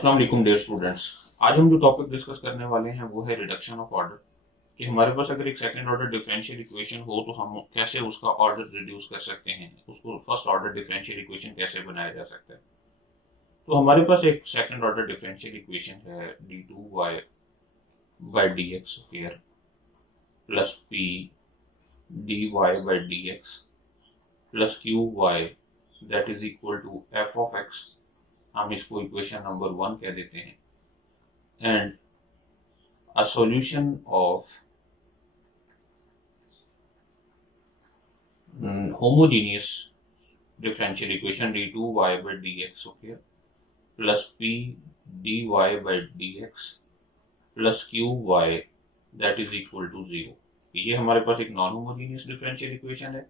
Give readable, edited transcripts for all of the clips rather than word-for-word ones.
अस्सलाम वालेकुम dear students. आज हम जो टॉपिक डिस्कस करने वाले हैं वो है रिडक्शन ऑफ ऑर्डर। कि हमारे पास अगर एक सेकंड ऑर्डर डिफरेंशियल इक्वेशन हो तो हम कैसे उसका ऑर्डर रिड्यूस कर सकते हैं, उसको फर्स्ट ऑर्डर डिफरेंशियल इक्वेशन कैसे बनाया जा सकता है। तो हमारे पास एक सेकंड ऑर्डर डिफरेंशियल इक्वेशन है d2y by dx square plus p dy by dx plus qy that is equal to f of x। हम इसको इक्वेशन नंबर 1 कह देते हैं। And a solution of homogeneous differential equation d2y by dx okay plus p dy by dx plus qy that is equal to 0। ये हमारे पास एक non homogeneous differential equation है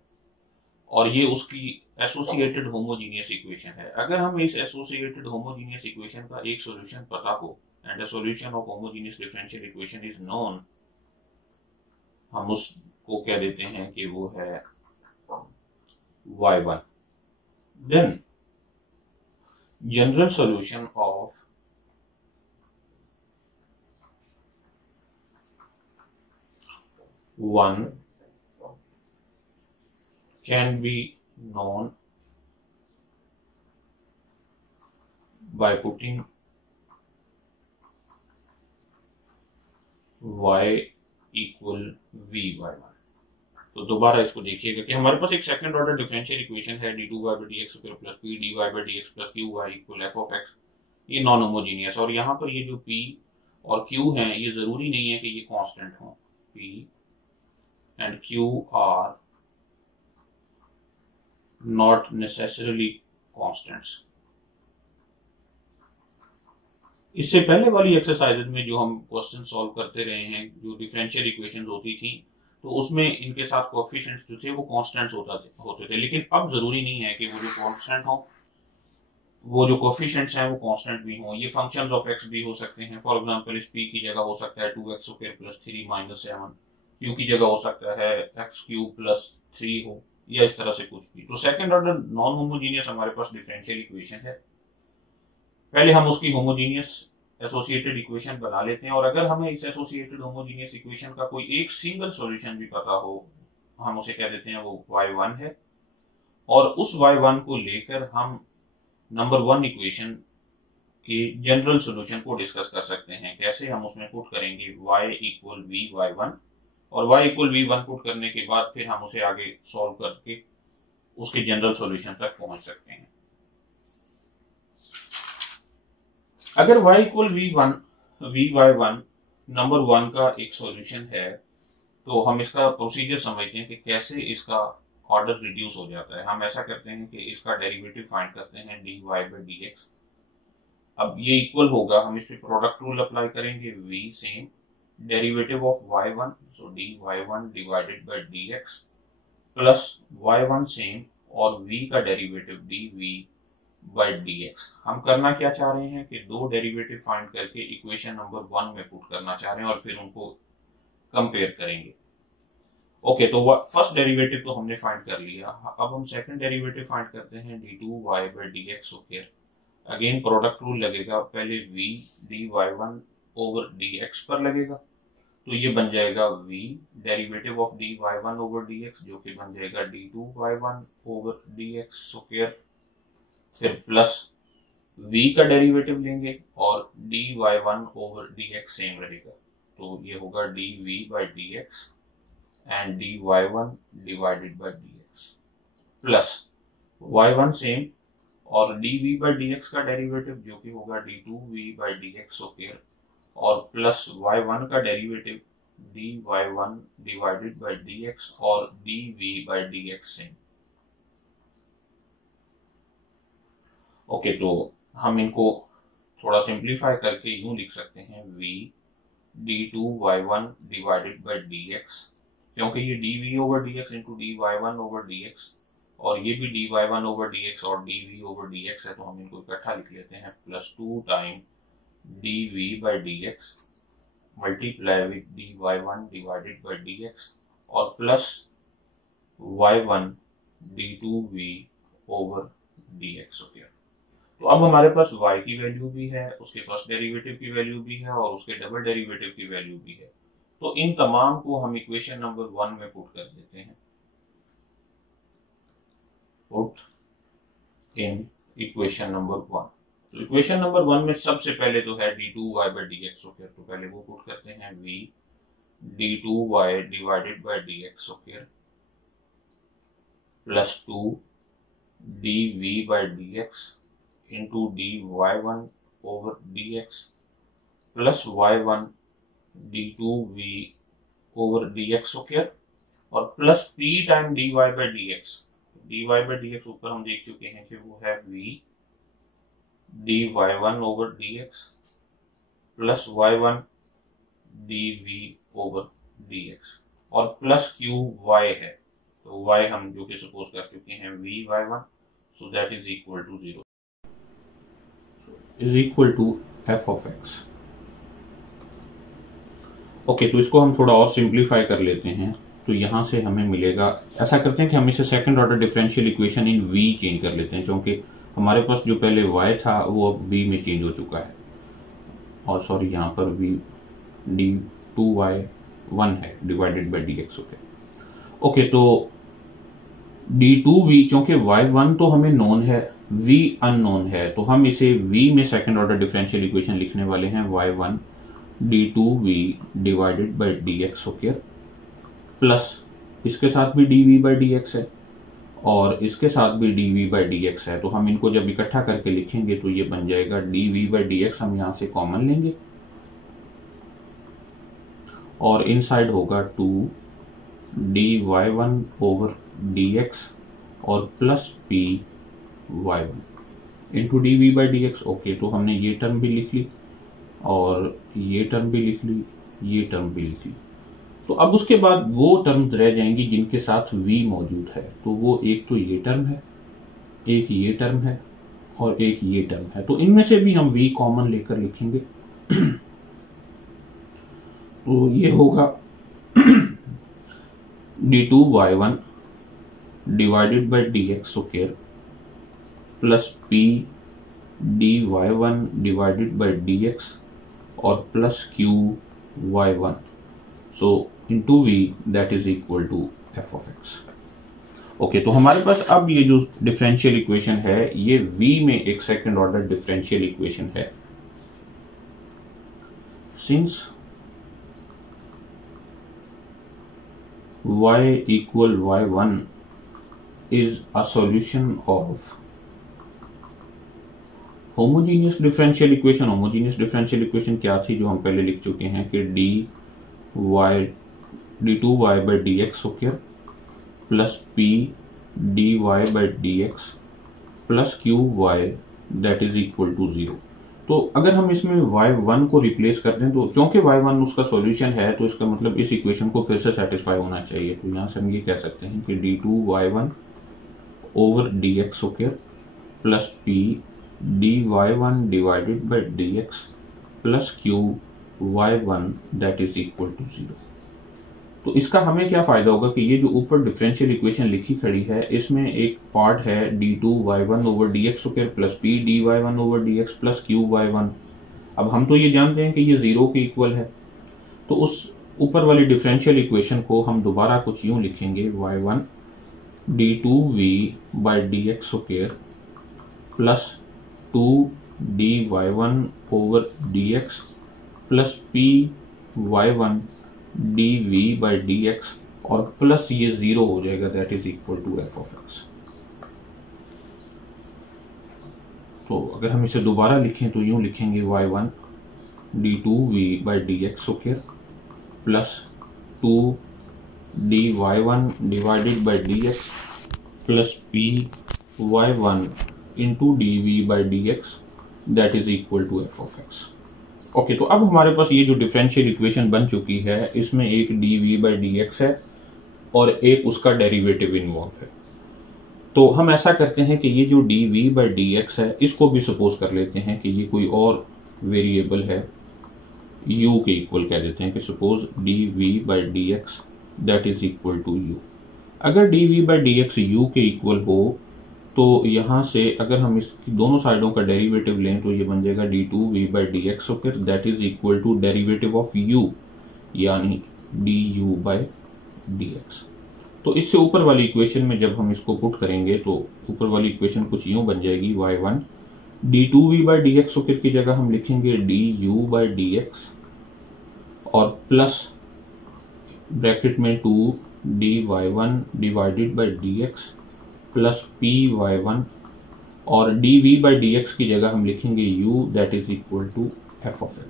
और ये उसकी एसोसिएटेड होमोजीनियस इक्वेशन है। अगर हमें इस एसोसिएटेड होमोजीनियस इक्वेशन का एक सॉल्यूशन पता हो and the solution of homogeneous differential equation is known, हम उसको कह देते हैं कि वो है y1। Then general solution of one can be known by putting y equal v/1। तो दोबारा इसको देखिएगा कि हमारे पास एक सेकंड ऑर्डर डिफरेंशियल इक्वेशन है d2y by dx plus p dy by dx plus qy equal f of x। ये non homogeneous और यहाँ पर ये जो p और q हैं ये जरूरी नहीं है कि ये कांस्टेंट हो। p and q are not necessarily constants। इससे पहले वाली एक्सरसाइजेज में जो हम क्वेश्चन सॉल्व करते रहे हैं, जो डिफरेंशियल इक्वेशंस होती थी, तो उसमें इनके साथ कोएफिशिएंट्स जो थे वो कांस्टेंट्स होते थे। लेकिन अब जरूरी नहीं है कि वो जो कांस्टेंट हो, वो जो कोएफिशिएंट्स हैं वो कांस्टेंट भी हों। ये फंक्शंस ऑफ x भी हो सकते हैं। फॉर एग्जांपल इस p की जगह हो सकता है 2x square plus 3 minus 7, q की जगह हो सकता है x क्यूब प्लस 3 हो, या इस तरह से कुछ भी। तो सेकंड ऑर्डर नॉन होमोजीनियस हमारे पास डिफरेंशियल इक्वेशन है। पहले हम उसकी होमोजीनियस एसोसिएटेड इक्वेशन बना लेते हैं और अगर हमें इस एसोसिएटेड होमोजीनियस इक्वेशन का कोई एक सिंगल सॉल्यूशन भी पता हो, हम उसे कह देते हैं वो y1 है। और उस y1 को लेकर हम नंबर 1 इक्वेशन के जनरल सॉल्यूशन को डिस्कस कर सकते हैं। कैसे? हम उसमें पुट करेंगे y इक्वल v/1 और y इक्वल v1 पुट करने के बाद फिर हम उसे आगे सॉल्व करके उसके जनरल सॉल्यूशन तक पहुंच सकते हैं। अगर y इक्वल v/1 नंबर 1 का एक सॉल्यूशन है तो हम इसका प्रोसीजर समझते हैं कि कैसे इसका ऑर्डर रिड्यूस हो जाता है। हम ऐसा करते हैं कि इसका डेरिवेटिव फाइंड करते हैं dy by dx। अब ये इक्वल होगा, हम इस पे प्रोडक्ट रूल अप्लाई करेंगे, v same derivative of y1 so dy1 divided by dx plus y1 same और v का डेरिवेटिव dv बाय dx। हम करना क्या चाह रहे हैं कि दो डेरिवेटिव फाइंड करके इक्वेशन नंबर 1 में पुट करना चाह रहे हैं और फिर उनको कंपेयर करेंगे। ओके, तो फर्स्ट डेरिवेटिव तो हमने फाइंड कर लिया। अब हम सेकंड डेरिवेटिव फाइंड करते हैं d2y by dx square. Again product rule लगेगा, पहले v dy1 ओवर dx पर लगेगा, तो ये बन जाएगा v derivative of dy1 over dx जो कि बन जाएगा d2y1 ओवर dx स्क्वायर। फिर प्लस v का डेरिवेटिव लेंगे और dy1 ओवर dx सेम रहेगा, तो ये होगा dv by dx and dy1 divided by dx plus y1 same और dv by dx का डेरिवेटिव जो कि होगा d2v by dx स्क्वायर और प्लस y1 का derivative dy1 divided by dx और dv by dx same. Okay, तो हम इनको थोड़ा सिंप्लीफाई करके यूं लिख सकते हैं v d2y1 divided by dx, क्योंकि ये dv over dx into dy1 over dx और ये भी dy1 ओवर dx और dv ओवर dx है, तो हम इनको इकट्ठा लिख लेते हैं plus 2 time dv by dx multiply with dy1 divided by dx और plus y1 d2v over dx हो गया। तो अब हमारे पास y की वैल्यू भी है, उसके फर्स्ट डेरिवेटिव की वैल्यू भी है और उसके डबल डेरिवेटिव की वैल्यू भी है। तो इन तमाम को हम इक्वेशन नंबर 1 में पुट कर देते हैं। Put in equation number 1। तो इक्वेशन नंबर 1 में सबसे पहले तो है d2y/dx स्क्वायर, तो पहले वो पुट करते हैं v d2y divided by dx square plus 2 dv/dx into dy1 over dx plus y1 d2v over dx square और plus p time dy/dx। dy/dx ऊपर हम देख चुके हैं कि वो है v dy1 over dx plus y1 dv over dx और प्लस q y है, तो y हम जो कि सपोज कर चुके हैं vy1, so that is equal to 0 is equal to f of x। Okay, तो इसको हम थोड़ा और सिंप्लीफाई कर लेते हैं। तो यहां से हमें मिलेगा, ऐसा करते हैं कि हम इसे second order differential equation in v change कर लेते हैं, क्योंकि हमारे पास जो पहले y था वो अब v में चेंज हो चुका है। और सॉरी, यहाँ पर v d2y1 है divided by dx square. Okay, तो d2v, क्योंकि y1 तो हमें नोन है, v अननोन है, तो हम इसे v में सेकंड ऑर्डर डिफरेंशियल इक्वेशन लिखने वाले हैं y1 d2v divided by dx square plus इसके साथ भी dv/dx है और इसके साथ भी dv/dx है। तो हम इनको जब इकट्ठा करके लिखेंगे तो ये बन जाएगा dv/dx, हम यहां से कॉमन लेंगे और इनसाइड होगा 2 dy1 ओवर dx और plus p y1 into dv/dx। Okay, तो हमने ये टर्म भी लिख ली और ये टर्म भी लिख ली, ये टर्म भी लिख ली। तो अब उसके बाद वो टर्म्स रह जाएंगी जिनके साथ v मौजूद है। तो वो एक तो ये टर्म है, एक ये टर्म है और एक ये टर्म है। तो इनमें से भी हम v कॉमन लेकर लिखेंगे। तो ये होगा d2y1 divided by dx square plus p dy1 divided by dx और plus q y1, so into v that is equal to f of x। Okay, तो हमारे पास अब ये जो डिफरेंशियल इक्वेशन है ये v में एक सेकंड ऑर्डर डिफरेंशियल इक्वेशन है। Since y equal y1 is a solution of homogeneous differential equation. Homogeneous differential equation क्या थी जो हम पहले लिख चुके हैं कि d2y/dx square plus p dy/dx plus qy that is equal to 0। तो अगर हम इसमें y1 को रिप्लेस कर दें, तो क्योंकि y1 उसका सॉल्यूशन है तो इसका मतलब इस इक्वेशन को फिर से सेटिस्फाई होना चाहिए। तो यहां से हम ये कह सकते हैं कि d2y1 over dx square plus p dy1 divided by dx plus qy1 that is equal to 0। तो इसका हमें क्या फायदा होगा कि ये जो ऊपर डिफरेंशियल इक्वेशन लिखी खड़ी है इसमें एक पार्ट है d2y1 over dx square plus p dy1 over dx plus qy1। अब हम तो ये जानते हैं कि ये 0 के इक्वल है, तो उस ऊपर वाली डिफरेंशियल इक्वेशन को हम दोबारा कुछ यूं लिखेंगे y1 d2v by dx square plus 2 dy1 over dx plus p y1 dv/dx और प्लस ये 0 हो जाएगा that is equal to f of x। तो अगर हम इसे दोबारा लिखें तो यूं लिखेंगे y1 d2v/dx square plus 2 dy1 divided by dx plus p y1 into dv/dx that is equal to f of x। Okay, तो अब हमारे पास ये जो डिफरेंशियल इक्वेशन बन चुकी है इसमें एक dv/dx है और एक उसका डेरिवेटिव इन्वॉल्व है। तो हम ऐसा करते हैं कि ये जो dv/dx है इसको भी सपोज कर लेते हैं कि ये कोई और वेरिएबल है, u के इक्वल कह देते हैं कि suppose dv/dx that is equal to u। अगर dv/dx u के इक्वल हो तो यहाँ से अगर हम इसकी दोनों साइडों का डेरिवेटिव लें तो ये बन जाएगा d2v/dx square that is equal to derivative of u यानी du/dx। तो इससे ऊपर वाली इक्वेशन में जब हम इसको पुट करेंगे तो ऊपर वाली इक्वेशन कुछ यूं बन जाएगी y1 d2v/dx स्क्वायर की जगह हम लिखेंगे du/dx और प्लस ब्रैकेट में 2 dy1 divided by dx plus py1 और dv/dx की जगह हम लिखेंगे u that is equal to f of x।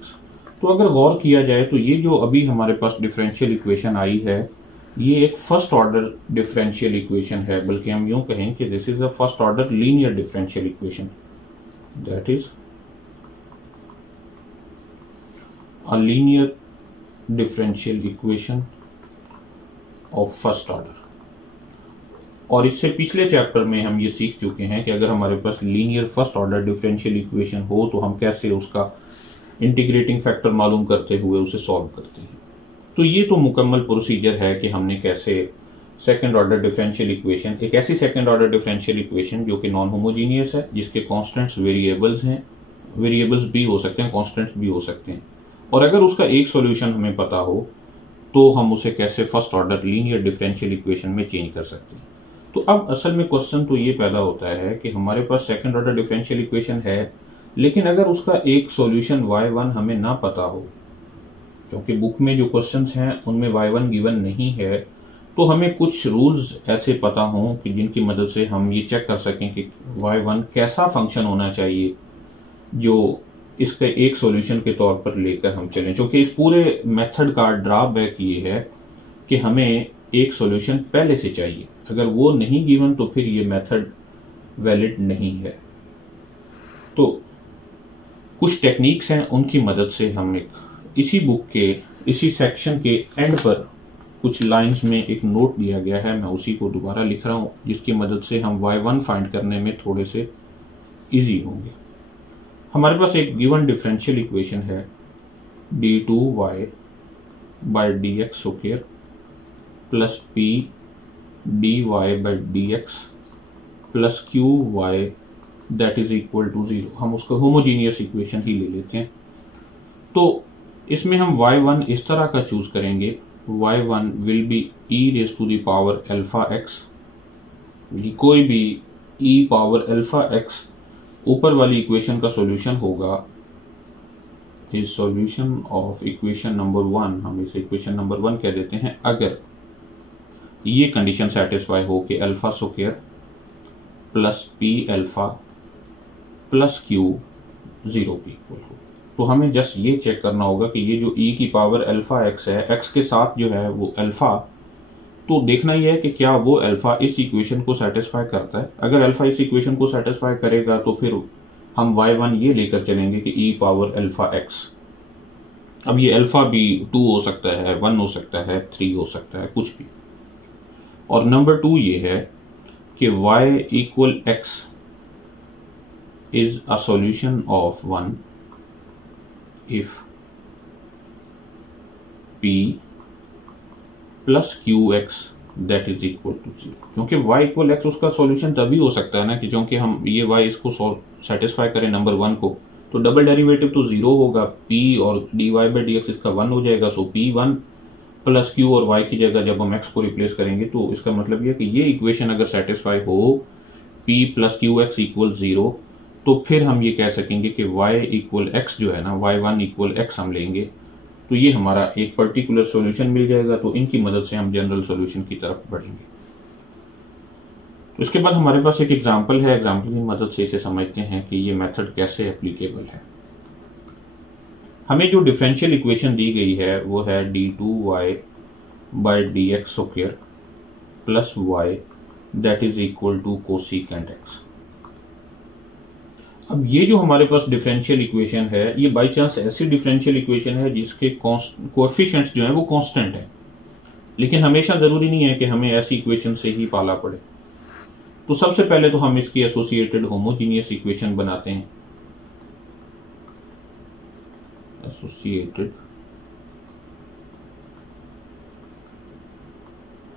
तो अगर गौर किया जाए तो ये जो अभी हमारे पास डिफरेंशियल इक्वेशन आई है ये एक फर्स्ट ऑर्डर डिफरेंशियल इक्वेशन है, बल्कि हम यूं कहें कि this is a first order linear differential equation that is a linear differential equation of first order. और इससे पिछले चैप्टर में हम ये सीख चुके हैं कि अगर हमारे पास linear first order differential equation हो तो हम कैसे उसका इंटीग्रेटिंग फैक्टर मालूम करते हुए उसे सॉल्व करते हैं। तो ये तो मुकम्मल प्रोसीजर है कि हमने कैसे सेकंड ऑर्डर डिफरेंशियल इक्वेशन, एक ऐसी सेकंड ऑर्डर डिफरेंशियल इक्वेशन जो कि नॉन होमोजीनियस है, जिसके कांस्टेंट्स वेरिएबल्स हैं, वेरिएबल्स भी हो सकते हैं, कांस्टेंट्स भी हो सकते हैं, और अगर उसका एक सॉल्यूशन हमें पता हो तो हम उसे कैसे first order linear differential equation में चेंज कर सकते हैं। तो अब असल में क्वेश्चन तो ये पैदा होता है कि हमारे पास सेकंड ऑर्डर डिफरेंशियल इक्वेशन है, लेकिन अगर उसका एक सॉल्यूशन y1 हमें ना पता हो, क्योंकि बुक में जो क्वेश्चंस हैं उनमें y1 गिवन नहीं है, तो हमें कुछ रूल्स ऐसे पता हों कि जिनकी मदद से हम ये चेक कर सकें कि y1 कैसा फंक्शन होना चाहिए जो इसके एक सॉल्यूशन के तौर पर लेकर हम चलें। क्योंकि इस पूरे मेथड का ड्रॉबैक ये है कि हमें एक सॉल्यूशन पहले से चाहिए, अगर वो नहीं गिवन तो फिर ये मेथड वैलिड नहीं है। तो कुछ टेक्निक्स हैं, उनकी मदद से हम एक इसी बुक के इसी सेक्शन के एंड पर कुछ लाइंस में एक नोट दिया गया है, मैं उसी को दोबारा लिख रहा हूं, जिसकी मदद से हम y1 फाइंड करने में थोड़े से इजी होंगे। हमारे पास एक गिवन डिफरेंशियल इक्वेशन है d2y/dx square plus p dy/dx plus qy that is equal to 0। हम उसको होमोजीनियस इक्वेशन ही ले लेते हैं। तो इसमें हम y1 इस तरह का चूज करेंगे, y1 will be e raise to the power alpha x, कोई भी e पावर अल्फा x ऊपर वाली इक्वेशन का सॉल्यूशन होगा, is solution of equation number 1, हम इसे इक्वेशन नंबर 1 कह देते हैं, अगर ये कंडीशन सेटिस्फाई हो कि alpha square plus P alpha plus Q 0 के इक्वल हो। तो हमें जस्ट ये चेक करना होगा कि ये जो e की पावर अल्फा x है, x के साथ जो है वो अल्फा, तो देखना ये है कि क्या वो अल्फा इस इक्वेशन को सेटिस्फाई करता है। अगर अल्फा इस इक्वेशन को सेटिस्फाई करेगा तो फिर हम y1 ये लेकर चलेंगे कि e पावर अल्फा x। अब ये अल्फा भी 2 हो सकता है, 1 हो सकता है, 3 हो सकता है, कुछ भी। और नंबर 2 ये है कि y equal x is a solution of 1 if p plus qx that is equal to 0। क्योंकि y इक्वल x उसका सॉल्यूशन तभी हो सकता है ना कि क्योंकि हम ये y इसको सेटिस्फाई करें नंबर 1 को, तो डबल डेरिवेटिव तो 0 होगा, p और dy/dx इसका 1 हो जाएगा। सो p1 प्लस q और y की जगह जब हम x को रिप्लेस करेंगे तो इसका मतलब यह कि ये इक्वेशन अगर सेटिस्फाई हो p प्लस qx इक्वल 0, तो फिर हम ये कह सकेंगे कि y इक्वल x जो है ना, y1 इक्वल x हम लेंगे, तो ये हमारा एक पर्टिकुलर सॉल्यूशन मिल जाएगा। तो इनकी मदद से हम जनरल सॉल्यूशन की तरफ बढ़ेंगे। तो इसके बाद हमारे पास एक एग्जांपल है, एग्जांपल की मदद से इसे समझते हैं कि ये मेथड कैसे एप्लीकेबल है। हमें जो डिफरेंशियल इक्वेशन दी गई है वो है d2y/dx square plus y that is equal to cosecant x। अब ये जो हमारे पास डिफरेंशियल इक्वेशन है, ये बाय चांस ऐसी डिफरेंशियल इक्वेशन है जिसके कोएफिशिएंट्स जो है वो कांस्टेंट है, लेकिन हमेशा जरूरी नहीं है कि हमें ऐसी इक्वेशन से ही पाला पड़े। तो सबसे पहले तो हम इसकी एसोसिएटेड होमोजीनियस इक्वेशन बनाते हैं, एसोसिएटेड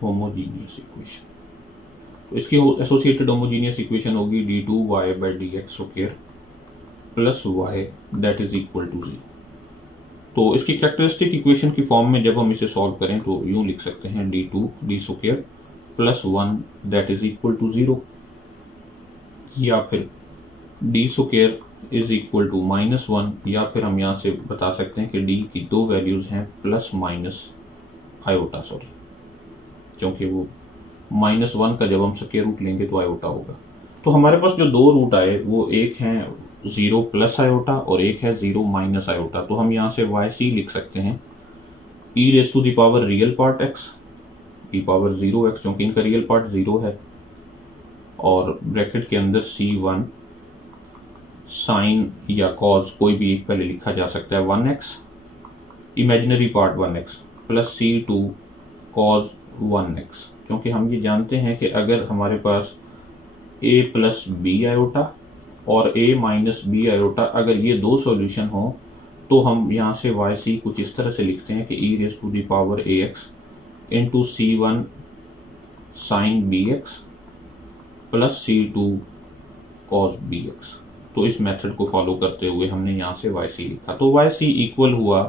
होमोजीनियस इक्वेशन। तो इसकी एसोसिएटेड होमोजीनियस इक्वेशन होगी d2y by d x square plus y that is equal to 0। तो इसकी कैरेक्टरिस्टिक इक्वेशन की फॉर्म में जब हम इसे सॉल्व करें तो यूं लिख सकते हैं d2 d square plus 1 that is equal to 0, या फिर d square is equal to -1, या फिर हम यहाँ से बता सकते हैं कि डी की दो वैल्यूज हैं प्लस माइनस आयोटा, सॉरी, क्योंकि वो -1 का जब हम स्क्वायर रूट लेंगे तो आयोटा होगा। तो हमारे पास जो दो रूट आए वो एक हैं 0 प्लस आयोटा और एक है 0 माइनस आयोटा। तो हम यहाँ से वाई सी लिख सकते हैं e raise to the power real part x e power 0x, क्योंकि इनका रियल पार्ट 0 है, और ब्रैकेट के अंदर c1 साइन या कॉज कोई भी एक पहले लिखा जा सकता है 1x, imaginary part 1x plus c2 cause 1x, क्योंकि हम ये जानते हैं कि अगर हमारे पास a प्लस बी आयोटा और a माइनस बी आयोटा अगर ये दो सॉल्यूशन हो तो हम यहाँ से वाई सी कुछ इस तरह से लिखते हैं कि e raise to the power ax into c1 sine bx plus c2 cos bx। तो इस मेथड को फॉलो करते हुए हमने यहाँ से वाई सी लिखा। तो वाई सी इक्वल हुआ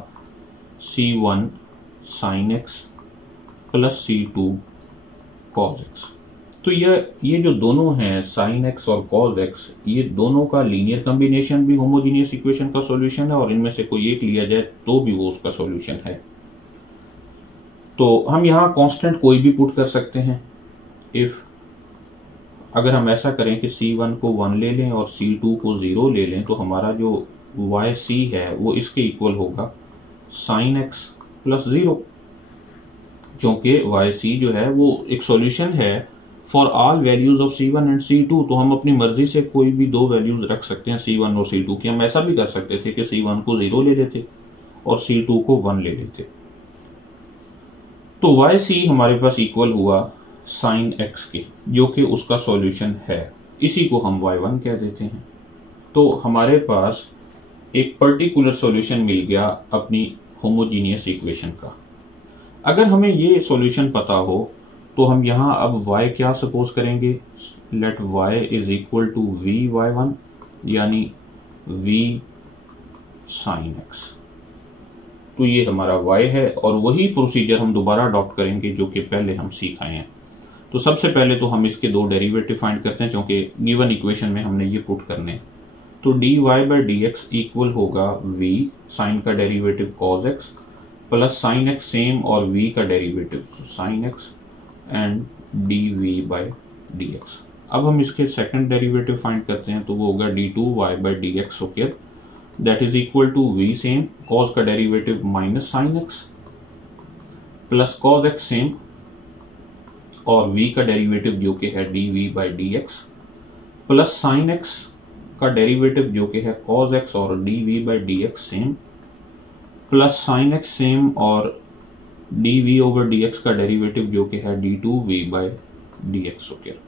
c1 sine x plus c2 cos x। तो ये जो दोनों हैं साइन x और कॉस x, ये दोनों का लीनियर कॉम्बिनेशन भी होमोजीनियस इक्वेशन का सॉल्यूशन है, और इनमें से कोई एक लिया जाए तो भी वो उसका सॉल्यूशन है। तो हम यहाँ कांस्टेंट कोई भी पुट कर सकते हैं। इफ अगर हम ऐसा करें कि c1 को 1 ले लें और c2 को 0 ले लें तो हमारा जो yc है वो इसके इक्वल होगा साइन x प्लस 0, क्योंकि yc जो है वो एक सॉल्यूशन है for all values of c1 and c2। तो हम अपनी मर्जी से कोई भी दो वैल्यूज रख सकते हैं c1 और c2 की। हम ऐसा भी कर सकते थे कि c1 को 0 ले लेते और c2 को 1 ले लेते। तो yc हमारे पास इक्वल हुआ साइन x के, जो कि उसका सॉल्यूशन है। इसी को हम y1 कह देते हैं। तो हमारे पास एक पर्टिकुलर सॉल्यूशन मिल गया अपनी होमोजीनियस इक्वेशन का। अगर हमें ये सॉल्यूशन पता हो तो हम यहाँ अब y क्या सपोज करेंगे, let y is equal to vy1 यानी v साइन x। तो ये हमारा y है और वही प्रोसीजर हम दोबारा अडॉप्ट करेंगे जो कि पहले हम सीख आए हैं। तो सबसे पहले तो हम इसके दो डेरिवेटिव फाइंड करते हैं, क्योंकि गिवन इक्वेशन में हमने ये पुट करने हैं। तो dy by d x equal होगा v साइन का derivative cos x plus sine x same और v का derivative sign x and dv by d x. अब हम इसके सेकंड डेरिवेटिव फाइंड करते हैं, तो वो होगा d2y by d x square that is equal to v same cos का derivative minus sine x plus cos x same और v का डेरिवेटिव जो कि है dv by d x plus sine x का डेरिवेटिव जो कि है cos x और dv by d x same plus sine x same और dv ओवर dx का डेरिवेटिव जो कि है d2v by d x square.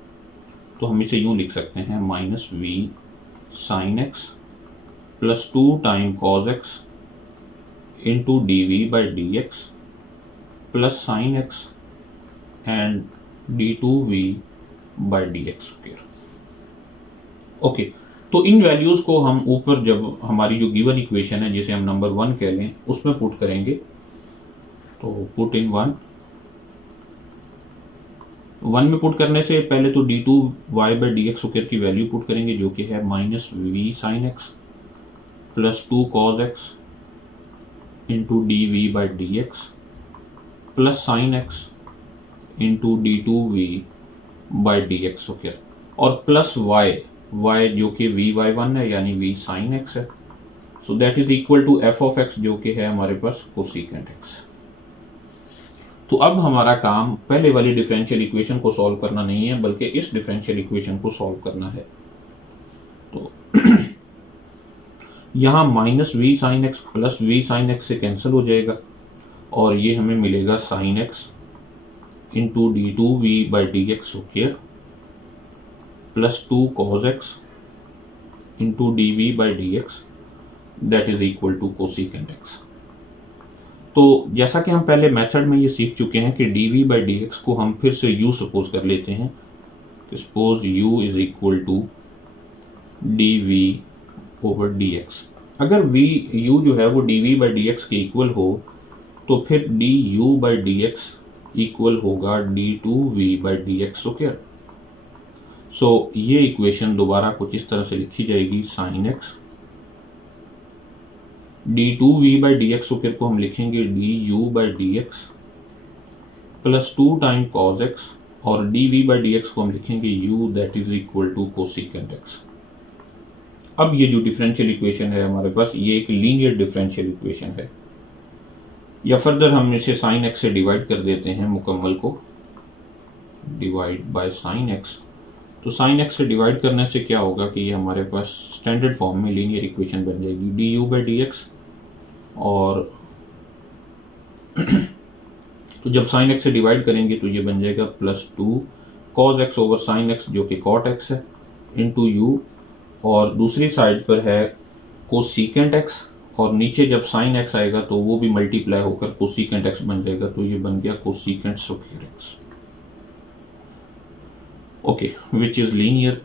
तो हम इसे यूं लिख सकते हैं minus v sine x plus 2 time cos x into dv by d x plus sine x and d2v by d x square. Okay, तो इन वैल्यूज को हम ऊपर जब हमारी जो गिवन इक्वेशन है जिसे हम नंबर 1 कह लें उसमें पुट करेंगे। तो पुट इन 1 में पुट करने से पहले तो d2y by d x square की वैल्यू पुट करेंगे जो कि है minus v sine x plus 2 cos x into dv by d x plus sine x into d2v by d x square और प्लस y जो कि vy1 है यानी v साइन x है। So that is equal to f of x जो कि है हमारे पास कोसेकेंट x। तो अब हमारा काम पहले वाली डिफरेंशियल इक्वेशन को सॉल्व करना नहीं है बल्कि इस डिफरेंशियल इक्वेशन को सॉल्व करना है। तो यहां minus v sine x plus v sine x से कैंसिल हो जाएगा और ये हमें मिलेगा sine x into d2v by d x square plus 2 cos x into dv by d x that is equal to cosecant x। तो जैसा कि हम पहले मेथड में ये सीख चुके हैं कि dv बाई डी एक्स को हम फिर से u सपोज कर लेते हैं suppose u is equal to dv over dx। अगर u जो है वो dv बाई dx के इक्वल हो तो फिर du बाई dx इक्वल होगा d2v बाई dx स्क्वायर। सो ये इक्वेशन दोबारा कुछ इस तरह से लिखी जाएगी, sine x d2v by dx square को हम लिखेंगे du by dx plus 2 time cos x, और dv बाई dx को हम लिखेंगे u that is equal to cosecant x. अब ये जो डिफरेंशियल इक्वेशन है हमारे पास, ये एक लीनियर डिफरेंशियल इक्वेशन है, या फर्दर हम इसे साइन एक्स से डिवाइड कर देते हैं, मुकम्मल को डिवाइड बाय साइन एक्स। तो साइन एक्स से डिवाइड करने से क्या होगा कि ये हमारे पास स्टैंडर्ड फॉर्म में लीनियर इक्वेशन बन जाएगी, D u by d x. और तो जब साइन एक्स से डिवाइड करेंगे तो ये बन जाएगा plus 2 cos x over sine x जो कि कॉट एक्स है, इंटू यू, और दूसरी साइड पर है कोसीकेंट एक्स, और नीचे जब साइन एक्स आएगा तो वो भी मल्टीप्लाई होकर कोसीकेंट एक्स बन जाएगा, तो ये बन गया cosecant square x. Okay, which is linear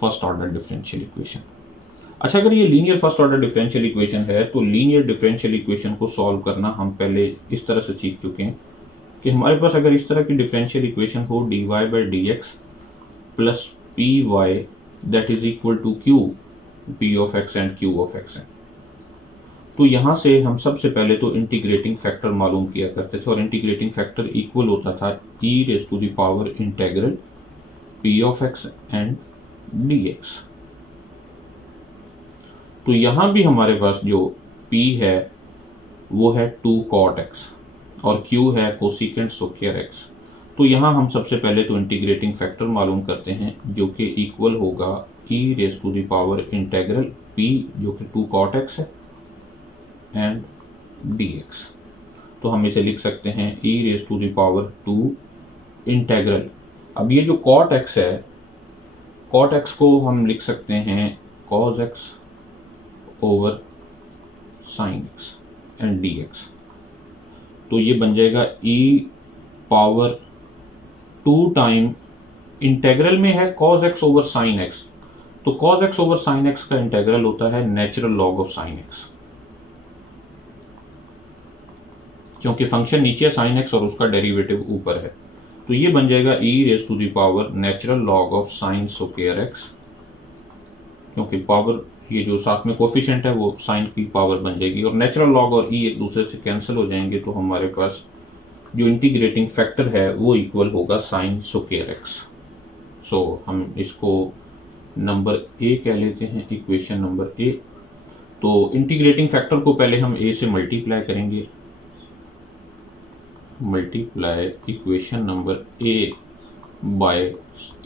first order differential equation. अच्छा, अगर ये linear first order differential equation है तो लीनियर डिफरेंशियल इक्वेशन को सॉल्व करना हम पहले इस तरह से सीख चुके हैं कि हमारे पास अगर इस तरह की डिफरेंशियल इक्वेशन हो dy by d x plus p y that is equal to q p of x and q of x है, तो यहां से हम सबसे पहले तो इंटीग्रेटिंग फैक्टर मालूम किया करते थे, और इंटीग्रेटिंग फैक्टर इक्वल होता था e raise to the power integral p of x and d x. तो यहां भी हमारे पास जो p है वो है 2 cot x और q है कोसिकेंट स्क्वायर x। तो यहां हम सबसे पहले तो इंटीग्रेटिंग फैक्टर मालूम करते हैं जो कि इक्वल होगा e raise to the power integral p जो कि 2 cot x है एंड dx। तो हम इसे लिख सकते हैं e raise to the power 2 integral. अब ये जो cot x है, cot x को हम लिख सकते हैं cos x over sine x and dx। तो ये बन जाएगा e पावर 2 टाइम इंटेग्रल में है cos x over sine x, तो cos x over sine x का इंटेग्रल होता है natural log of sine x, क्योंकि फंक्शन नीचे साइन x और उसका डेरिवेटिव ऊपर है। तो ये बन जाएगा e raise to the power natural log of sine square x, क्योंकि पावर ये जो साथ में कोफिशिएंट है वो साइन की पावर बन जाएगी, और नेचुरल लॉग और e एक दूसरे से कैंसिल हो जाएंगे, तो हमारे पास जो इंटीग्रेटिंग फैक्टर है वो इक्वल होगा साइन स्क्वायर x। सो हम इसको नंबर a कह लेते हैं, इक्वेशन नंबर a। तो इंटीग्रेटिंग फैक्टर को पहले हम a से मल्टीप्लाई करेंगे, multiply equation number a by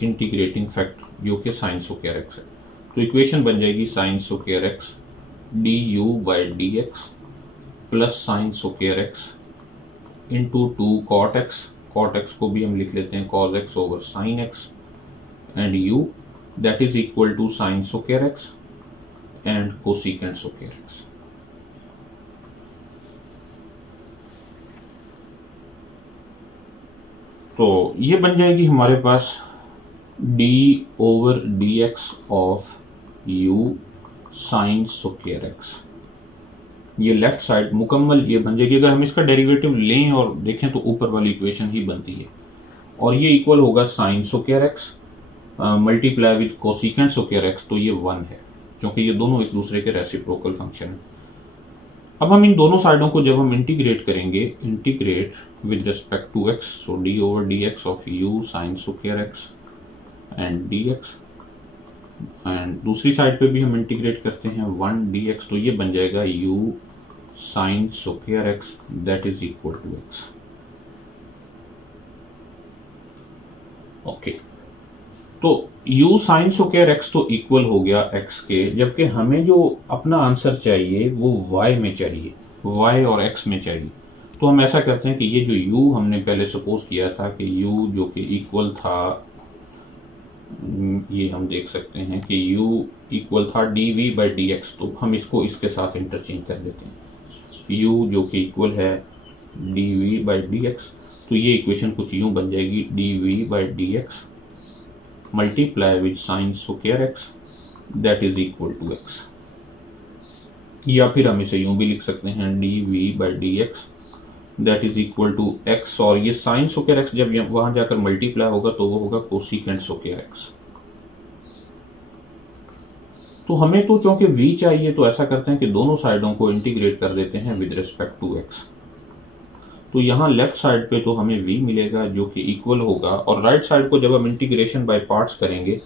integrating factor जो कि साइन स्क्वायर x है। तो इक्वेशन बन जाएगी sine square x d u by d x plus sine square x into 2 cot x, cot x को भी हम लिख लेते हैं cos x over sine x and u that is equal to sine square x and cosecant square x. तो ये बन जाएगी हमारे पास d over d x of u sine square x. ये लेफ्ट साइड मुकम्मल ये बन जाएगी, अगर हम इसका डेरिवेटिव लें और देखें तो ऊपर वाली इक्वेशन ही बनती है, और ये इक्वल होगा sign square x multiply with cosecant square x. तो ये 1 है क्योंकि ये दोनों एक दूसरे के रेसिप्रोकल फंक्शन है। अब हम इन दोनों साइडों को जब हम इंटीग्रेट करेंगे, integrate with respect to x, so d over d x of u sine square x and dx, and दूसरी साइड पे भी हम इंटीग्रेट करते हैं 1 dx, तो ये बन जाएगा u sine square x that is equal to x। Okay, तो u साइन स्क्वायर x तो इक्वल हो गया x के, जबकि हमें जो अपना आंसर चाहिए वो y में चाहिए, y और x में चाहिए। तो हम ऐसा करते हैं कि ये जो u हमने पहले सपोज किया था कि u जो कि इक्वल था, ये हम देख सकते हैं कि u इक्वल था dv बाई dx, तो हम इसको इसके साथ इंटरचेंज कर देते हैं, u जो कि इक्वल है dv बाई dx। तो ये इक्वेशन कुछ यूं बन जाएगी, d v by d x multiply with sine square x that is equal to x. या फिर हम इसे यूं भी लिख सकते हैं, d v by d x that is equal to x, और ये साइन स्क्वायर एक्स जब वहां जाकर मल्टीप्लाई होगा तो वो होगा कोसिकेंट स्क्वायर एक्स। तो हमें तो चूंकि v चाहिए तो ऐसा करते हैं कि दोनों साइडों को इंटीग्रेट कर देते हैं विद रिस्पेक्ट टू x। तो यहाँ लेफ्ट साइड पे तो हमें v मिलेगा जो कि इक्वल होगा, और राइट साइड को जब हम इंटीग्रेशन बाय पार्ट्स करेंगे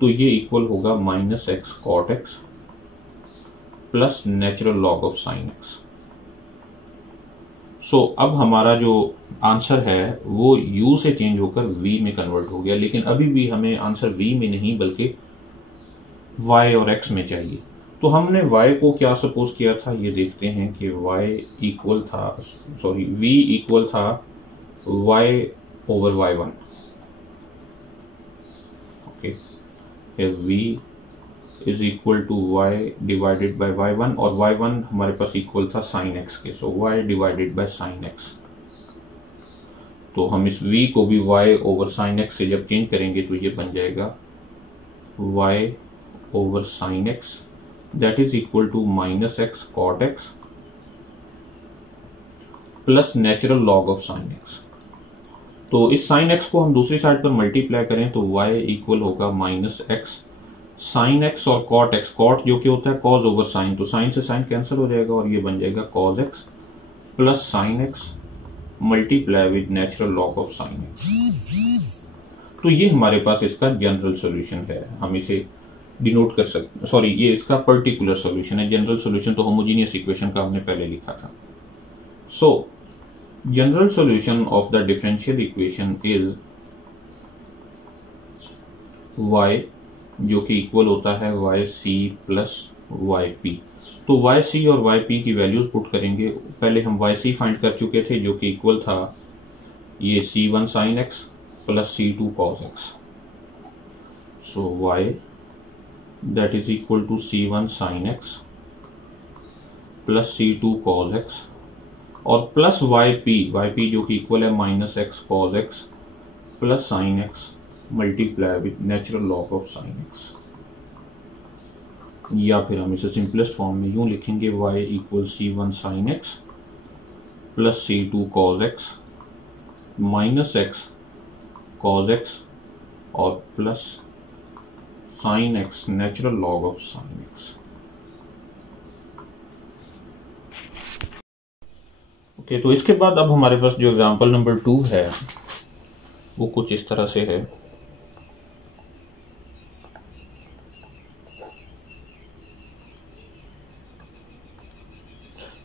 तो ये इक्वल होगा minus x cot x plus natural log of sine x. So अब हमारा जो आंसर है वो u से चेंज होकर v में कन्वर्ट हो गया, लेकिन अभी भी हमें आंसर v में नहीं बल्कि y और x में चाहिए। तो हमने y को क्या सपोज किया था, ये देखते हैं कि v इक्वल था y ओवर y1। ओके, v is equal to y divided by y1, और y1 हमारे पास इक्वल था साइन x के, so y divided by sine x। तो हम इस v को भी y ओवर साइन x से जब चेंज करेंगे तो ये बन जाएगा y over sine x that is equal to minus x cot x plus natural log of sine x. तो इस साइन एक्स को हम दूसरी साइड पर मल्टीप्लाई करें तो y इक्वल होगा माइनस एक्स साइन एक्स और कॉट एक्स, कॉट जो कि होता है कॉज ओवर साइन, तो साइन से साइन कैंसिल हो जाएगा और ये बन जाएगा cos x plus sine x multiply with natural log of sine x. तो ये हमारे पास इसका जनरल सॉल्यूशन है, हम इसे डिनोट कर सकते, सॉरी ये इसका पर्टिकुलर सॉल्यूशन है। जनरल सॉल्यूशन तो होमोजीनियस इक्वेशन का हमने पहले लिखा था। So general solution of the differential equation is y जो कि इक्वल होता है y c plus y p. तो वाई सी और वाई पी की वैल्यूज पुट करेंगे। पहले हम वाई सी फाइंड कर चुके थे जो कि इक्वल था ये c1 sin x plus c2 cos x। So y that is equal to c1 sin x plus c2 cos x और प्लस yp जो कि इक्वल है minus x cos x plus sin x multiply with natural log of sin x। या फिर हम इसे simplest form में यूं लिखेंगे, y equal c1 sin x plus c2 cos x minus x cos x और plus sin x natural log of sin x। Okay, तो इसके बाद अब हमारे पास जो एग्जांपल नंबर 2 है वो कुछ इस तरह से है।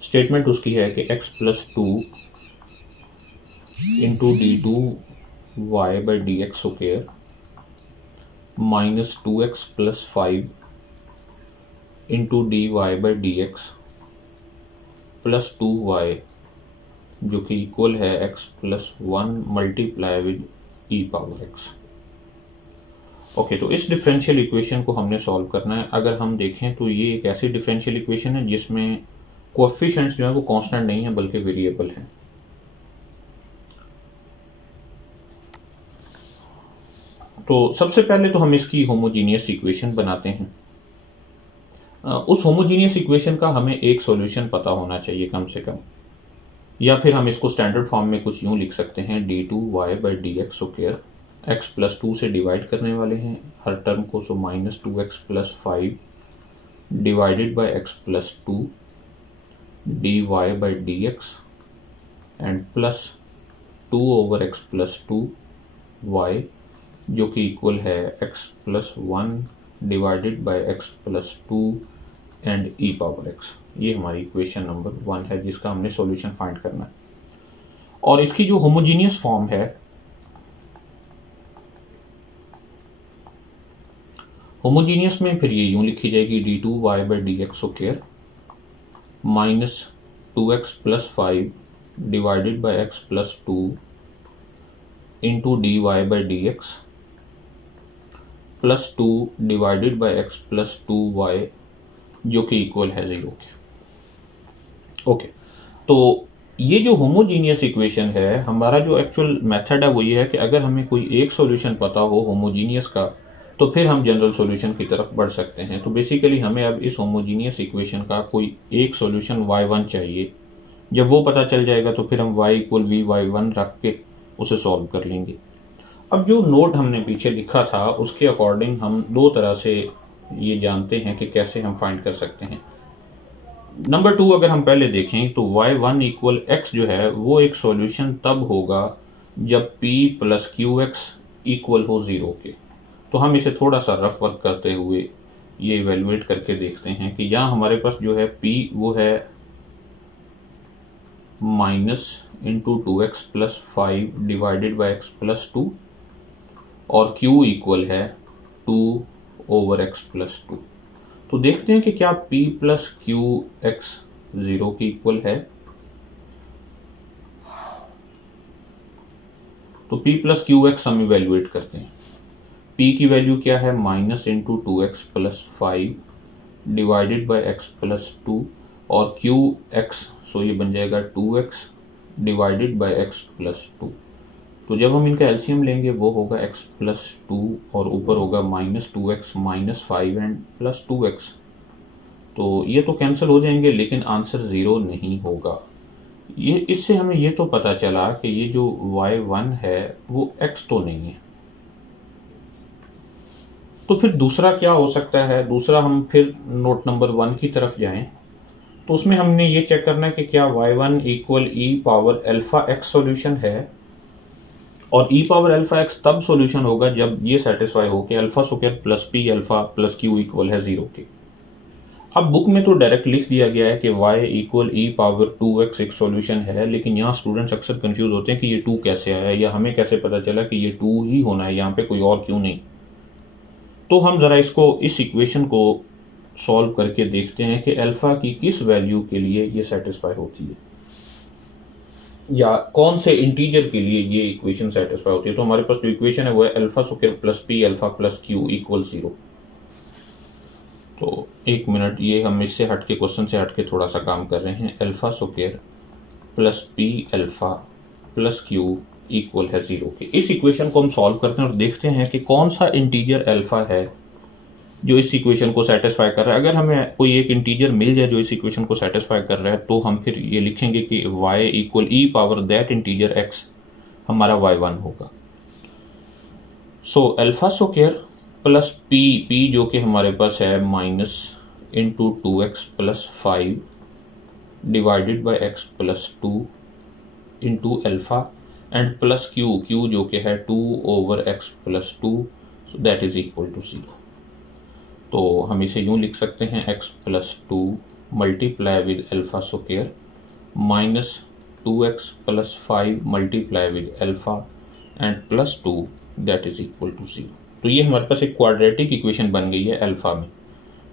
स्टेटमेंट उसकी है कि x plus 2 into d two y by d x square minus 2x plus 5 into d y by d x plus 2y जो कि इक्वल है x plus 1 multiply with e power x। Okay, तो इस differential equation को हमने solve करना है। अगर हम देखें तो ये एक ऐसी डिफरेंशियल इक्वेशन है जिसमें कोएफिशिएंट्स जो है वो कांस्टेंट नहीं है बल्कि वेरिएबल है। तो सबसे पहले तो हम इसकी होमोजीनियस इक्वेशन बनाते हैं। उस होमोजीनियस इक्वेशन का हमें एक सॉल्यूशन पता होना चाहिए कम से कम, या फिर हम इसको स्टैंडर्ड फॉर्म में कुछ यूं लिख सकते हैं, d two y by d x square, x plus 2 से डिवाइड करने वाले हैं हर टर्म को, so minus 2x plus 5 divided by x plus 2 d y by d x and plus 2 over x plus 2 y जो कि इक्वल है x plus 1 divided by x plus 2 and e power x। ये हमारी equation number 1 है जिसका हमने solution find करना है। और इसकी जो होमोजीनियस फॉर्म है, होमोजीनियस में फिर ये यूं लिखी जाएगी, d two y by d x square minus 2x plus 5 divided by x plus 2 into d y by d x plus 2 divided by x plus 2y जो कि इक्वल है 0 के। ओके, तो ये जो होमोजीनियस इक्वेशन है, हमारा जो एक्चुअल मेथड है वो ये है कि अगर हमें कोई एक सॉल्यूशन पता हो होमोजीनियस का, तो फिर हम जनरल सॉल्यूशन की तरफ बढ़ सकते हैं। तो बेसिकली हमें अब इस होमोजीनियस इक्वेशन का कोई एक सॉल्यूशन y1 चाहिए। जब वो पता चल जाएगा तो फिर हम y इक्वल vy1 रख के उसे सॉल्व कर लेंगे। अब जो नोट हमने पीछे लिखा था उसके अकॉर्डिंग हम दो तरह से ये जानते हैं कि कैसे हम फाइंड कर सकते हैं। नंबर 2 अगर हम पहले देखें तो y1 इक्वल x जो है वो एक सॉल्यूशन तब होगा जब p plus Q x equal हो 0 के। तो हम इसे थोड़ा सा रफ वर्क करते हुए ये इवेल्युएट करके देखते हैं कि यहाँ हमारे पास जो है p वो है minus into 2x plus 5 divided by x plus 2 और q इक्वल है 2 ओवर x प्लस 2। तो देखते हैं कि क्या p प्लस क्यू एक्स 0 के इक्वल है। तो p प्लस क्यू एक्स हम इवेल्युएट करते हैं। p की वैल्यू क्या है, minus into 2x plus 5 divided by x plus 2 और क्यू एक्स, सो ये बन जाएगा 2x divided by x plus 2। तो जब हम इनका एलसीएम लेंगे वो होगा x प्लस 2 और ऊपर होगा minus 2x minus 5 and plus 2x। तो ये तो कैंसिल हो जाएंगे लेकिन आंसर 0 नहीं होगा। ये इससे हमें ये तो पता चला कि ये जो y1 है वो x तो नहीं है। तो फिर दूसरा क्या हो सकता है, दूसरा हम फिर नोट नंबर 1 की तरफ जाएं तो उसमें हमने ये चेक करना है कि क्या y1 equal e power alpha x solution है। और e पावर अल्फा x तब सॉल्यूशन होगा जब ये सेटिस्फाई हो कि alpha square plus p alpha plus q equal है 0 के। अब बुक में तो डायरेक्ट लिख दिया गया है कि y equal e power 2x एक सॉल्यूशन है, लेकिन यहाँ स्टूडेंट्स अक्सर कंफ्यूज होते हैं कि ये 2 कैसे आया या हमें कैसे पता चला कि ये 2 ही होना है, यहाँ पे कोई और क्यों नहीं। तो हम जरा इसको इस इक्वेशन को सॉल्व करके देखते हैं कि अल्फा की किस वैल्यू के लिए ये सेटिस्फाई होती है या कौन से इंटीजर के लिए ये इक्वेशन सेटिस्फाई होती है। तो हमारे पास जो इक्वेशन है वो है alpha square plus p alpha plus q equal 0। तो एक मिनट, ये हम इससे हट के क्वेश्चन से हट के थोड़ा सा काम कर रहे हैं। Alpha square plus p alpha plus q equal है 0 के। इस इक्वेशन को हम सॉल्व करते हैं और देखते हैं कि कौन सा इंटीजर अल्फा है जो इस इक्वेशन को सेटिस्फाई कर रहा है। अगर हमें कोई एक इंटीजर मिल जाए जो इस इक्वेशन को सेटिस्फाई कर रहा है तो हम फिर ये लिखेंगे कि y equal e power that integer x हमारा y1 होगा। So alpha square plus p जो कि हमारे पास है minus into 2x plus 5 divided by x plus 2 into alpha and plus q जो कि है 2 over x plus 2 that is equal to 0। तो हम इसे यूं लिख सकते हैं x plus 2 multiply with alpha square minus 2x plus 5 multiply with alpha and plus 2 that is equal to 0। तो ये हमारे पास एक क्वाड्रेटिक इक्वेशन बन गई है अल्फा में।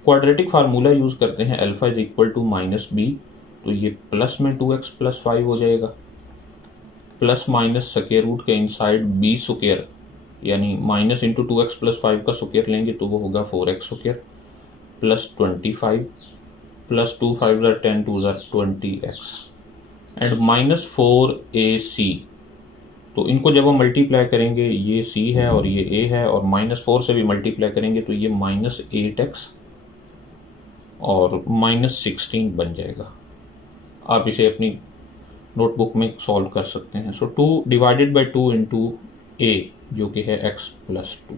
क्वाड्रेटिक फार्मूला यूज करते हैं, alpha is equal to minus b, तो ये प्लस में 2x प्लस 5 हो जाएगा प्लस माइनस स्क्वायर रूट के इनसाइड बी स्क्वायर यानी माइनस इंटू 2x प्लस 5 का स्क्वायर लेंगे तो वो होगा 4x square plus 25 plus 2 5 10 2 20x and minus 4ac। तो इनको जब हम मल्टीप्लाई करेंगे, ये c है और ये a है, और माइनस 4 से भी मल्टीप्लाई करेंगे तो ये माइनस 8x और माइनस 16 बन जाएगा। आप इसे अपनी नोटबुक में सॉल्व कर सकते हैं। सो 2 डिवाइडेड बाई 2 इंटू a जो कि है x प्लस 2।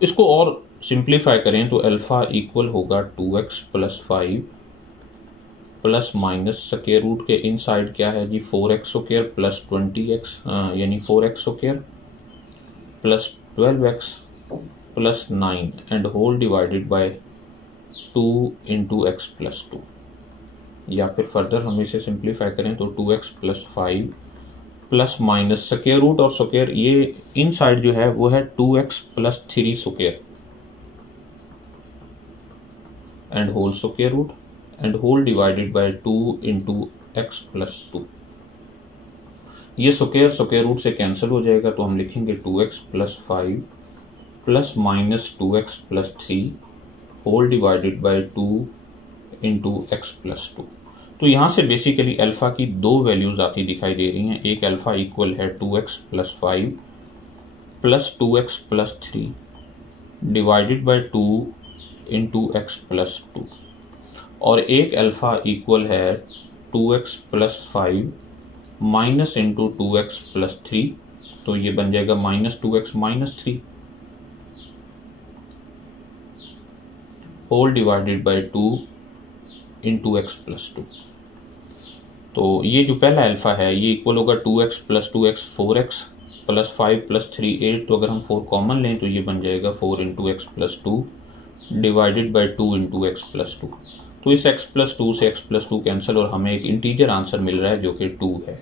इसको और सिंप्लीफाई करें तो अल्फा इक्वल होगा 2x plus 5 plus minus square root के इनसाइड क्या है जी 4x स्क्वायर प्लस 20x यानी 4x square plus 12x plus 9 and whole divided by 2 into x plus 2। या फिर फर्दर हम इसे सिंप्लीफाई करें तो 2x plus 5 plus minus square root और स्क्वायर ये इनसाइड जो है वो है 2x plus 3 square and whole square root and whole divided by 2 into x plus 2। ये स्क्वायर रूट से कैंसिल हो जाएगा तो हम लिखेंगे 2x plus 5 plus minus 2x plus 3 whole divided by 2 into x plus 2। तो यहाँ से बेसिकली अल्फ़ा की दो वैल्यूज़ आती दिखाई दे रही हैं। एक अल्फ़ा इक्वल है 2x plus 5 plus 2x plus 3 divided by 2 into x plus 2, और एक अल्फ़ा इक्वल है 2x plus 5 minus into 2x plus 3, तो ये बन जाएगा minus 2x minus 3 whole divided by 2 into x plus 2। तो ये जो पहला अल्फ़ा है ये इक्वल होगा 2x plus 2x 4x plus 5 plus 3 8, तो अगर हम 4 कॉमन लें तो ये बन जाएगा 4 into x plus 2 divided by 2 into x plus 2। तो इस x प्लस 2 से x प्लस 2 कैंसिल और हमें एक इंटीजर आंसर मिल रहा है जो कि 2 है।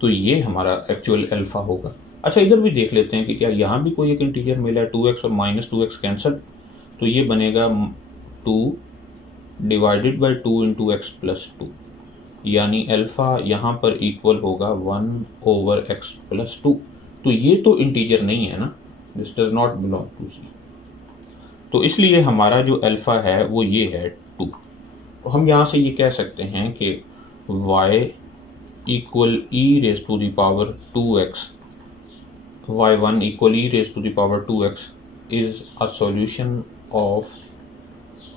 तो ये हमारा एक्चुअल अल्फ़ा होगा। अच्छा, इधर भी देख लेते हैं कि क्या यहाँ भी कोई एक इंटीजर मिला है। 2x और माइनस 2x कैंसिल, तो ये बनेगा 2 divided by 2 into x plus 2, यानी अल्फ़ा यहाँ पर इक्वल होगा 1 ओवर x प्लस 2। तो ये तो इंटीजर नहीं है ना, this does not belong to C। तो इसलिए हमारा जो अल्फ़ा है वो ये है 2। तो हम यहाँ से ये कह सकते हैं कि y equal e raise to the power 2x, y1 equal e raise to the power 2x is a solution of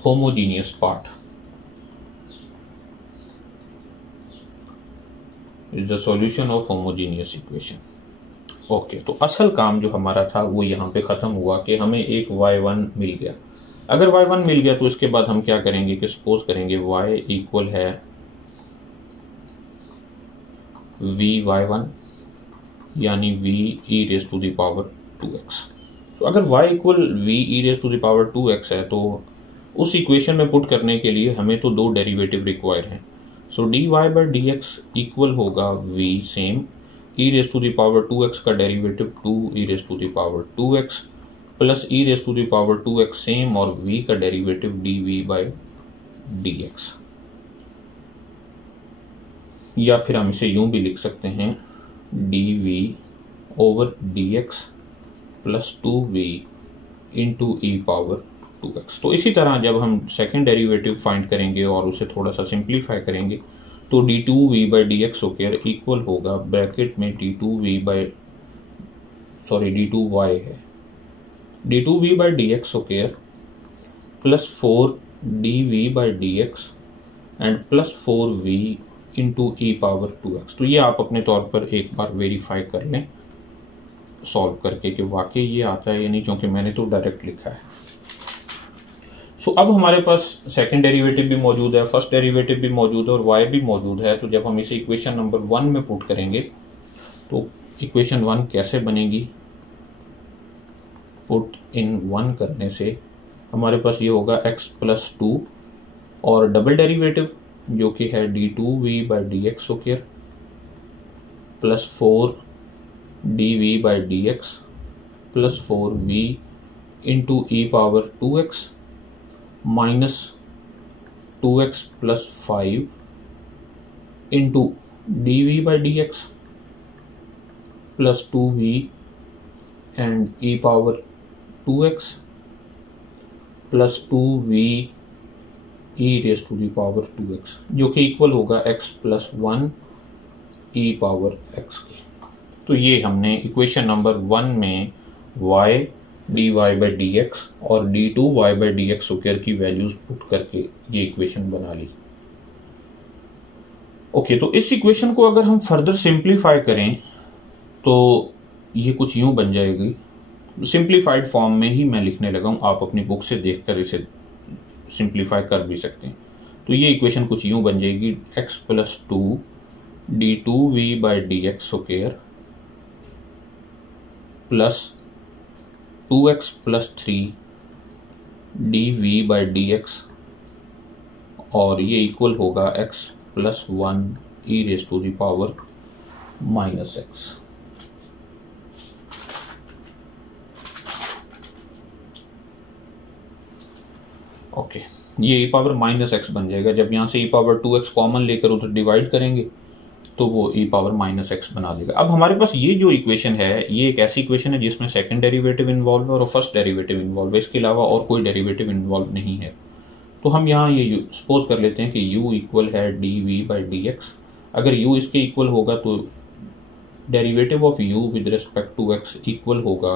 homogeneous part, is the solution of homogeneous equation. Okay, तो असल काम जो हमारा था वो यहाँ पे ख़त्म हुआ कि हमें एक y1 मिल गया। अगर y1 मिल गया तो इसके बाद हम क्या करेंगे कि सपोज करेंगे y इक्वल है vy1 यानी v e raise to the power 2x। तो अगर y equal v e raise to the power 2x है तो उस इक्वेशन में पुट करने के लिए हमें तो दो डेरिवेटिव रिक्वायर हैं। So dy by dx equal होगा v same e raise to the power 2x का derivative 2 e raise to the power 2x plus e raise to the power 2x same और v का derivative dv by dx, या फिर हम इसे यूं भी लिख सकते हैं dv over dx plus 2v into e power 2x। तो इसी तरह जब हम सेकेंड डेरिवेटिव फाइंड करेंगे और उसे थोड़ा सा सिंप्लीफाई करेंगे तो d2v by d x square equal होगा ब्रैकेट में d2y है d2v by d x square plus 4dv by d x and plus 4v into e power 2x। तो ये आप अपने तौर पर एक बार वेरीफाई कर लें सॉल्व करके कि वाकई ये आता है या नहीं, क्योंकि मैंने तो डायरेक्ट लिखा है। सो अब हमारे पास सेकंड डेरिवेटिव भी मौजूद है, फर्स्ट डेरिवेटिव भी मौजूद है और y भी मौजूद है। तो जब हम इसे इक्वेशन नंबर 1 में पुट करेंगे तो इक्वेशन 1 कैसे बनेगी, पुट इन 1 करने से हमारे पास ये होगा x प्लस 2 और डबल डेरिवेटिव जो कि है d2v by d x square plus 4dv by d x plus 4v into e power 2x minus 2x plus 5 into dv by d x plus 2v and e power 2x plus 2v e raise to the power 2x, जो कि equal होगा x plus 1 e power x की। तो ये हमने equation number 1 में y dy by d x और d2y by d x square की वैल्यूज पुट करके ये इक्वेशन बना ली। ओके, तो इस इक्वेशन को अगर हम फर्दर सिंप्लीफाई करें तो ये कुछ यूं बन जाएगी। सिंप्लीफाइड फॉर्म में ही मैं लिखने लगा हूं, आप अपनी बुक से देखकर इसे सिंप्लीफाई कर भी सकते हैं। तो ये इक्वेशन कुछ यूं बन जाएगी x plus 2 d2v by d x square plus 2x plus 3 dv by d x और ये इक्वल होगा x plus 1 e raise to the power minus x। Okay, ये e पावर माइनस एक्स बन जाएगा। जब यहाँ से e पावर 2x कॉमन लेकर उधर डिवाइड करेंगे तो वो e पावर माइनस एक्स बना देगा। अब हमारे पास ये जो इक्वेशन है ये एक ऐसी इक्वेशन है जिसमें सेकंड डेरिवेटिव इन्वॉल्व है और फर्स्ट डेरिवेटिव इन्वॉल्व है, इसके अलावा और कोई डेरिवेटिव इन्वॉल्व नहीं है। तो हम यहाँ ये सपोज कर लेते हैं कि u इक्वल है dv/dx। अगर u इसके इक्वल होगा तो derivative of u with respect to x equal होगा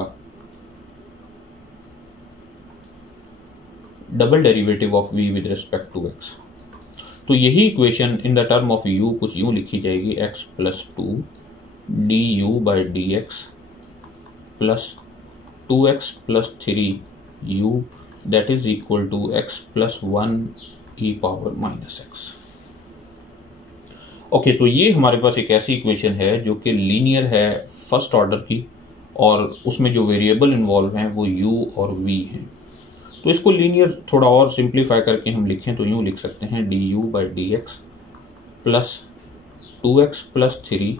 double derivative of v with respect to x। तो यही equation in the term of u कुछ यूं लिखी जाएगी x plus 2 du/dx plus 2x plus 3u that is equal to x plus 1 e power minus x। Okay, तो ये हमारे पास एक ऐसी इक्वेशन है जो कि लीनियर है फर्स्ट ऑर्डर की, और उसमें जो वेरिएबल इन्वॉल्व हैं वो u और v हैं। तो इसको लीनियर थोड़ा और सिंप्लीफाई करके हम लिखें तो यूँ लिख सकते हैं du/dx plus 2x plus 3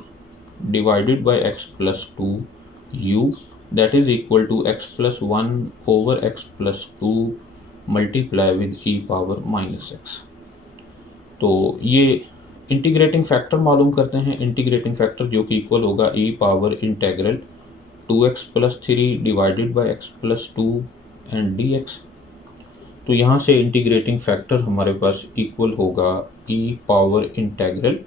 divided by x plus 2u that is equal to x plus 1 over x plus 2 multiply with e power minus x। तो ये इंटीग्रेटिंग फैक्टर मालूम करते हैं। इंटीग्रेटिंग फैक्टर जो कि इक्वल होगा e power integral 2x plus 3 divided by x plus 2 and dx। तो यहाँ से इंटीग्रेटिंग फैक्टर हमारे पास इक्वल होगा e पावर इंटेग्रल,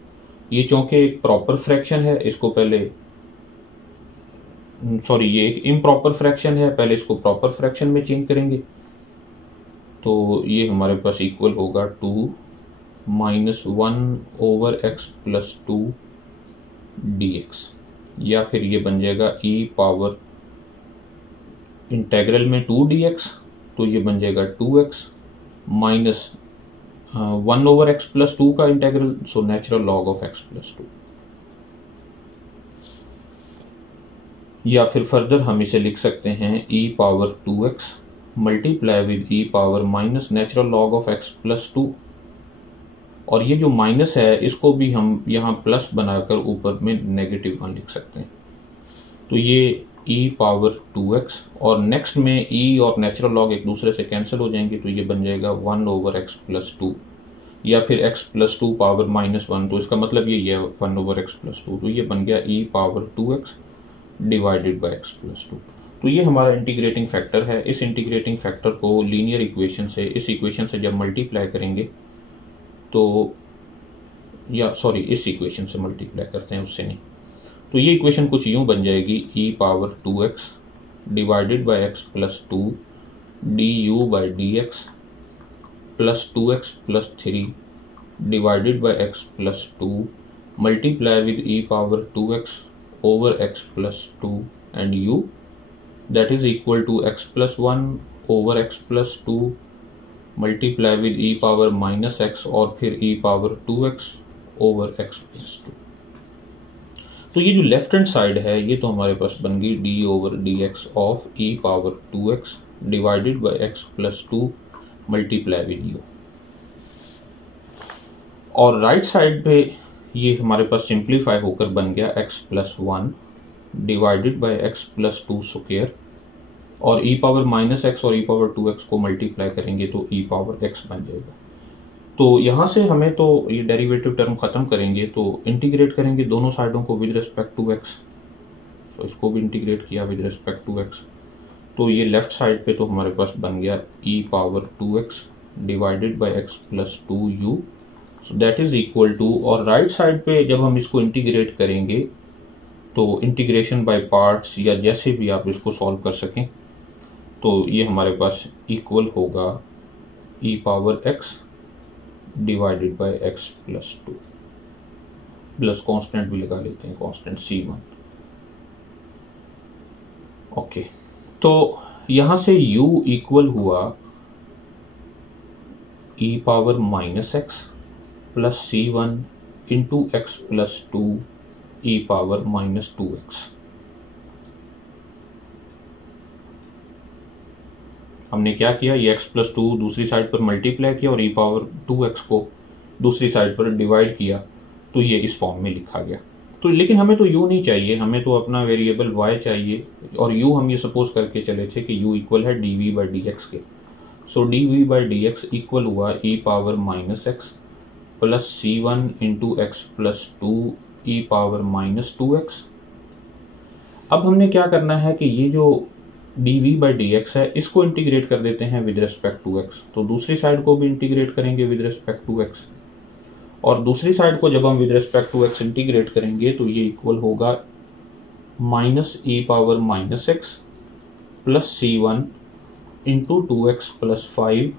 ये चूँकि एक प्रॉपर फ्रैक्शन है, इसको पहले ये एक इम्प्रॉपर फ्रैक्शन है, पहले इसको प्रॉपर फ्रैक्शन में चेंज करेंगे। तो ये हमारे पास इक्वल होगा 2 minus 1 over x plus 2 dx, या फिर ये बन जाएगा e पावर इंटेग्रल में 2 dx, तो ये बन जाएगा 2x minus 1 over x plus 2 का integral, so natural log of x plus 2। या फिर फर्दर हम इसे लिख सकते हैं e power 2x multiply with e power minus natural log of x plus 2, और ये जो माइनस है इसको भी हम यहाँ प्लस बनाकर ऊपर में नेगेटिव 1 लिख सकते हैं। तो ये e पावर 2x, और नेक्स्ट में e और नेचुरल लॉग एक दूसरे से कैंसिल हो जाएंगे, तो ये बन जाएगा 1 ओवर x प्लस 2, या फिर x प्लस 2 पावर माइनस 1, तो इसका मतलब ये है 1 ओवर x प्लस 2, तो ये बन गया e power 2x divided by x plus 2। तो ये हमारा इंटीग्रेटिंग फैक्टर है। इस इंटीग्रेटिंग फैक्टर को लीनियर इक्वेशन से, इस इक्वेशन से जब मल्टीप्लाई करेंगे तो, या सॉरी इस इक्वेशन से मल्टीप्लाई करते हैं, उससे नहीं, तो ये इक्वेशन कुछ यूं बन जाएगी e power 2x divided by x plus 2 du/dx plus 2x plus 3 divided by x plus 2 multiply with e power 2x over x plus 2 and u that is equal to x plus 1 over x plus 2 multiply with e power minus x और फिर e power 2x over x plus 2। तो ये जो left hand side है ये तो हमारे पास बन गई d over dx of e power 2x divided by x plus 2 multiply with u, और राइट साइड पे ये हमारे पास सिंप्लीफाई होकर बन गया x plus 1 divided by x plus 2 square, और e पावर माइनस x और e पावर 2x को मल्टीप्लाई करेंगे तो e पावर x बन जाएगा। तो यहाँ से हमें तो ये डेरिवेटिव टर्म खत्म करेंगे, तो इंटीग्रेट करेंगे दोनों साइडों को विद रिस्पेक्ट टू x, तो इसको भी इंटीग्रेट किया विद रिस्पेक्ट टू x, तो ये लेफ्ट साइड पे तो हमारे पास बन गया e power 2x divided by x plus 2u, so that is equal to, और राइट साइड पे जब हम इसको इंटीग्रेट करेंगे तो इंटीग्रेशन बाय पार्ट्स या जैसे भी आप इसको सॉल्व कर सकें, तो ये हमारे पास इक्वल होगा e power x divided by x plus 2, plus constant भी लगा लेते हैं, कांस्टेंट c1। ओके, तो यहां से u इक्वल हुआ e power minus x plus c1 into x plus 2 e power minus 2x। हमने क्या किया, ये x प्लस 2 दूसरी साइड पर मल्टीप्लाई किया और e पावर 2x को दूसरी साइड पर डिवाइड किया, तो ये इस फॉर्म में लिखा गया। तो लेकिन हमें तो u नहीं चाहिए, हमें तो अपना वेरिएबल y चाहिए, और u हम ये सपोज करके चले थे कि u इक्वल है dv/dx के। सो dv/dx इक्वल हुआ e power minus x plus c1 into x plus 2 e power minus 2x। अब हमने क्या करना है कि ये जो d v by d x है, इसको इंटीग्रेट कर देते हैं विद रेस्पेक्ट टू एक्स, तो दूसरी साइड को भी इंटीग्रेट करेंगे विद रेस्पेक्ट टू एक्स, और दूसरी साइड को जब हम with respect to x integrate करेंगे तो ये इक्वल होगा minus e power minus x plus c one into two x plus 5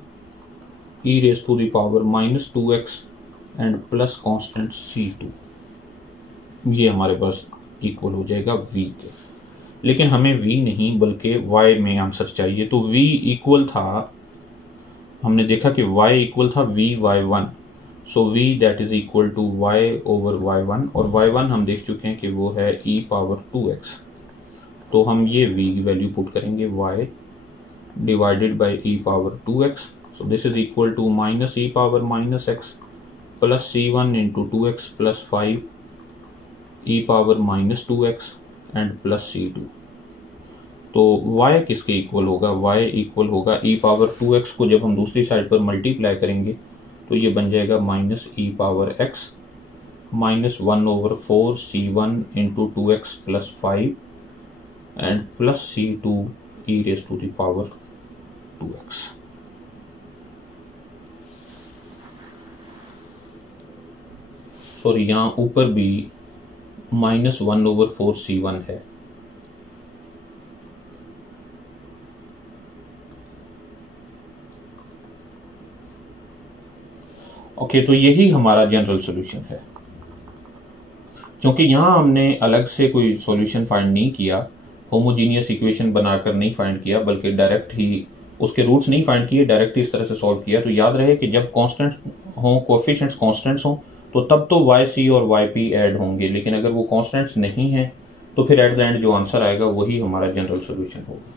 e raise to the power minus 2x and plus constant c2, ये हमारे पास इक्वल हो जाएगा v के। लेकिन हमें v नहीं बल्कि y में आंसर चाहिए, तो v इक्वल था, हमने देखा कि y इक्वल था v/1, so v that is equal to y over y1, और y1 हम देख चुके हैं कि वो है e पावर 2x, तो हम ये v की वैल्यू पुट करेंगे y divided by e power 2x, so this is equal to minus e power minus x plus c1 into 2x plus 5 e power minus 2x and plus c2। तो y किसके equal होगा, y equal होगा e power 2x को जब हम दूसरी side पर multiply करेंगे तो ये बन जाएगा minus e power x minus 1/4 c1 into 2x plus 5 and plus c2 e raised to the power 2x। और यहाँ ऊपर भी माइनस 1/4 c1 है, ओके, तो यही हमारा जनरल सॉल्यूशन है। क्योंकि यहाँ हमने अलग से कोई सॉल्यूशन फाइंड नहीं किया, होमोजीनियस इक्वेशन बनाकर नहीं फाइंड किया, बल्कि डायरेक्ट ही उसके रूट्स नहीं फाइंड किए, डायरेक्ट ही इस तरह से सॉल्व किया। तो याद रहे कि जब कांस्टेंट्स हों, कोएफिशिएंट्स कांस्टेंट्स हों, तो तब तो yc और yp ऐड होंगे, लेकिन अगर वो कांस्टेंट्स नहीं हैं तो फिर एट द एंड जो आंसर आएगा वही हमारा जनरल सॉल्यूशन होगा।